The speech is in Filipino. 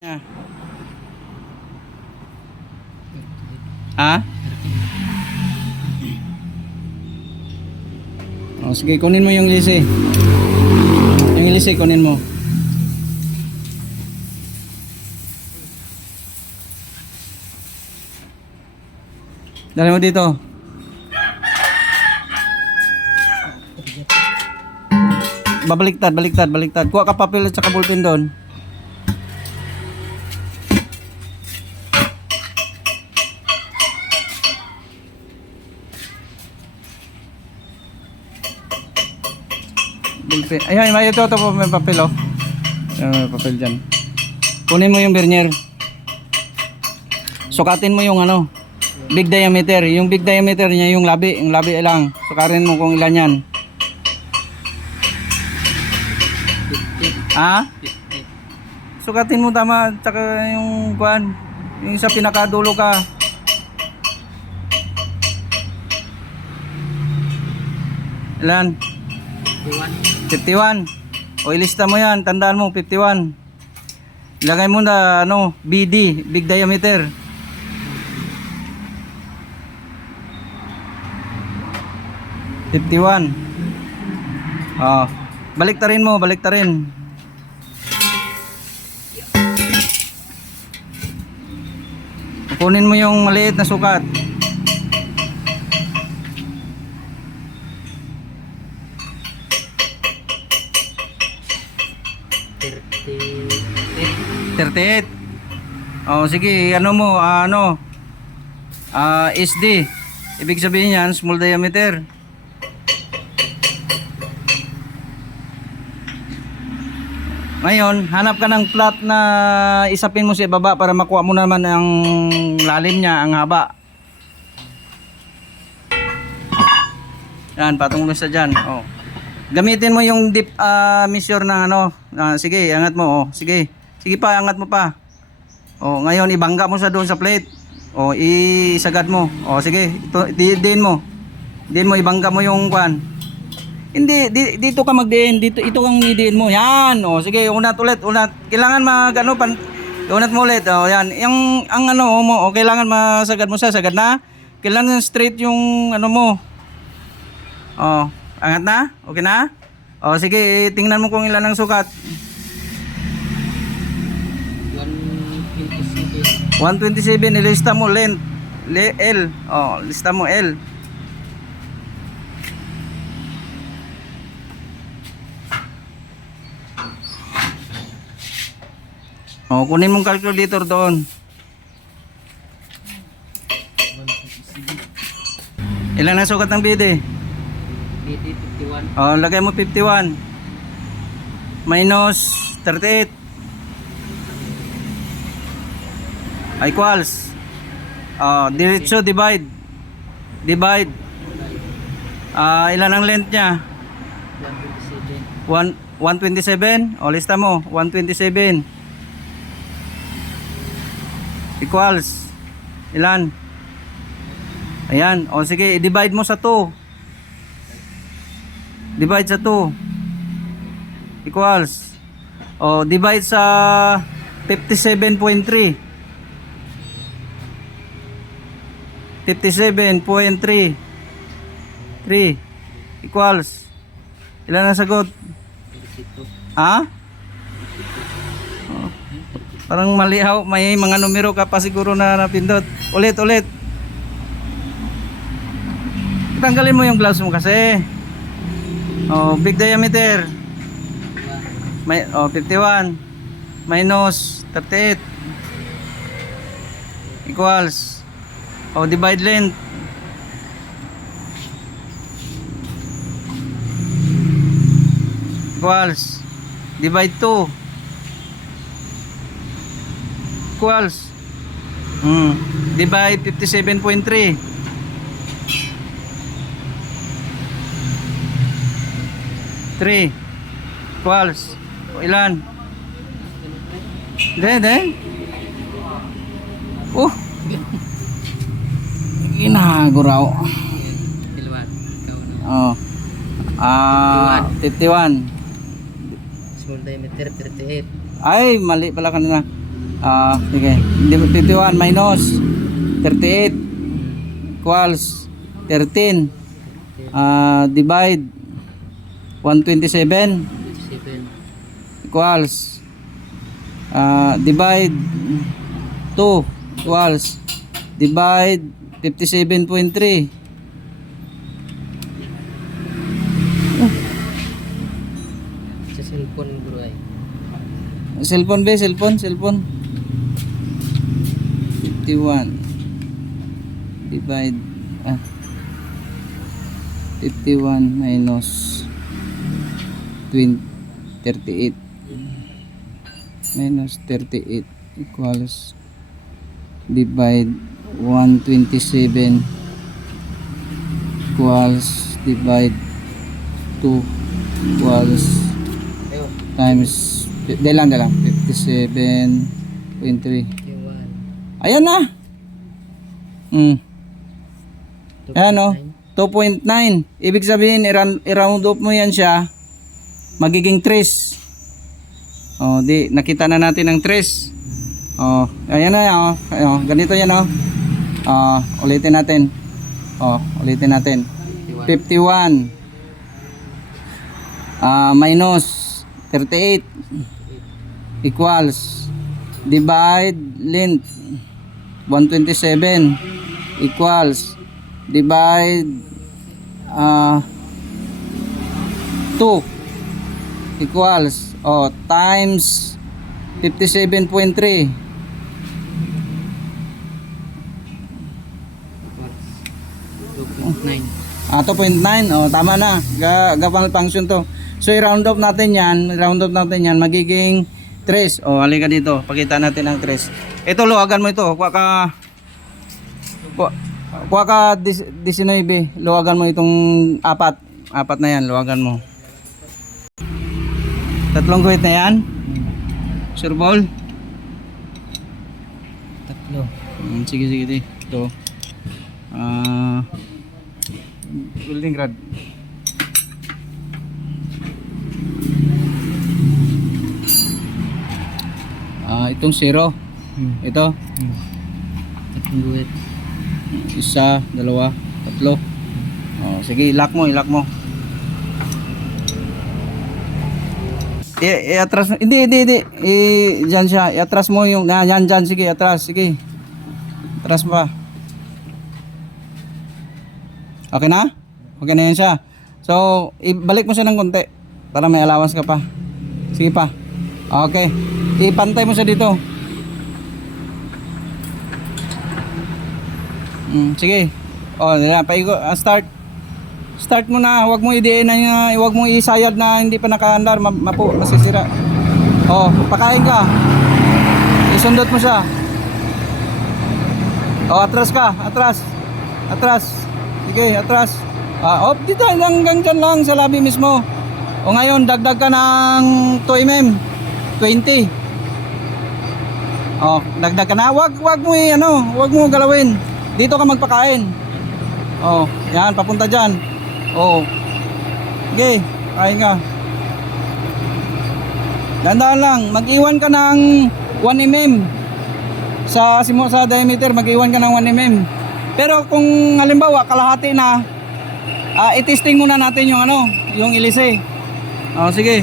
Ha? Ha? Oh, sige, kunin mo yung lisi. Yung lisi, kunin mo. Dali mo dito. Baliktad. Kuha ka papel at saka ballpen doon. Ballpen. Ayan, may ito may papel oh. May papel dyan. Kunin mo yung vernier. Sukatin mo yung ano, big diameter. Yung big diameter niya yung labi lang. Sukarin mo kung ilan yan. Ha? Sukatin mo tama, tsaka yung kuan, yung sa pinakadulo ka. Ilan? 51. O ilista mo yan, tandaan mo 51. Ilagay mo na ano, BD, big diameter. $51. Oh, baliktarin mo, baliktarin. Kunin mo yung maliit na sukat. $38. Oh, sige, ano mo, SD. Ibig sabihin yan, small diameter. Ngayon, hanap ka ng flat na isapin mo sa baba para makuha mo naman ang lalim niya, ang haba. Yan, patong mo sa dyan. Oh. Gamitin mo yung deep measure ng ano. Sige, angat mo. Oh. Sige pa, angat mo pa. Oh, ngayon, ibangga mo sa doon sa plate. Oh, isagad mo. Oh, sige, diin mo. Diin mo, ibangga mo yung kwan. Hindi, dito ka magdiin, dito ito ang diin mo. Yan. Oh, sige, unat. Kailangan unat mo ulit. Oh, yan. Yung ang ano mo, oh, kailangan masagad mo sagad na. Kailangan straight yung ano mo. Oh, angat na? Okay na? Oh, sige, tingnan mo kung ilan ang sukat. 127, ilista mo length. L. Oh, lista mo L. Oh, kunin mong calculator doon. Ilan ang sukat ng BD? BD 51. Oh, lagay mo 51. Minus 38. Equals. Oh, diretso divide. Ilan ang length niya? 127. Oh, lista mo. 127. Equals ilan? Ayan, o sige, i-divide mo sa 2. Divide sa 2 equals, o divide sa 57.3. 57.3 equals ilan ang sagot? Ha? Parang malihaw, may mga numero ka pa siguro na napindot. Ulit. Tanggalin mo yung gloves mo kasi. Oh, big diameter. 51 minus 38 equals. Oh, divide length. Equals. Divide 2. Equals divide 57.3 3 equals ilan? Hindi ginaguraw. Oh, 51. Small diameter 38. Ay, mali pala kanina. Sige. 51 minus 38 equals 13. Divide 127 7. equals divide 2 equals divide 57.3. Sa cellphone bro ay. Cellphone ba? Cellphone. 51 divide 51 minus 38 minus 38 equals divide 127 equals divide 2 equals Ayun. times dalang 57.3. 51. Ayan na. Ayan o. 2.9. Ibig sabihin, i-round up mo yan siya. Magiging 3. O, di, nakita na natin ang 3. O, ayan na. O, ganito yan o. Ulitin natin. Ulitin natin. 51. Minus 38. Equals. Divide length. 127 equals divide 2 equals times 57.3. 2.9. 2.9. Tama na. Gapang function to. So i-round up natin yan. Magiging 3. Halika dito. Pakita natin ang 3. Ito, luwagan mo ito. Kuha ka 19. Luwagan mo itong 4 na yan. Luwagan mo. 3 guhit na yan. Sure ball? 3. Sige. Ito. Building rod. Itong 0. Ito. 3 guhit. 1, 2, 3. Sige, ilak mo. I-atras. Hindi. Diyan siya. I-atras mo yung yan dyan. Sige, atras. Sige. Atras pa. Okay na? Okay na yan siya. So, ibalik mo siya ng konti para may allowance ka pa. Sige pa. Okay. Ipantay mo siya dito. Sige. Yan, paigo, start. Start mo na, huwag mo i-DN na, huwag mo isayad na hindi pa nakaandar, masisira. Pakain ka. Isundot mo siya. Atras ka, atras. Sige, atras. Dito hanggang dyan lang sa labi mismo. Ngayon, dagdag ka ng 2 mm. 20. Dagdag ka na. Wag mo galawin. Dito ka magpakain. Yan, papunta dyan. Okay, kain ka. Dandan lang, mag-iwan ka ng 1 mm. Sa diameter, mag-iwan ka ng 1 mm. Pero kung halimbawa, kalahati na, i-testing muna natin yung ilise. Sige.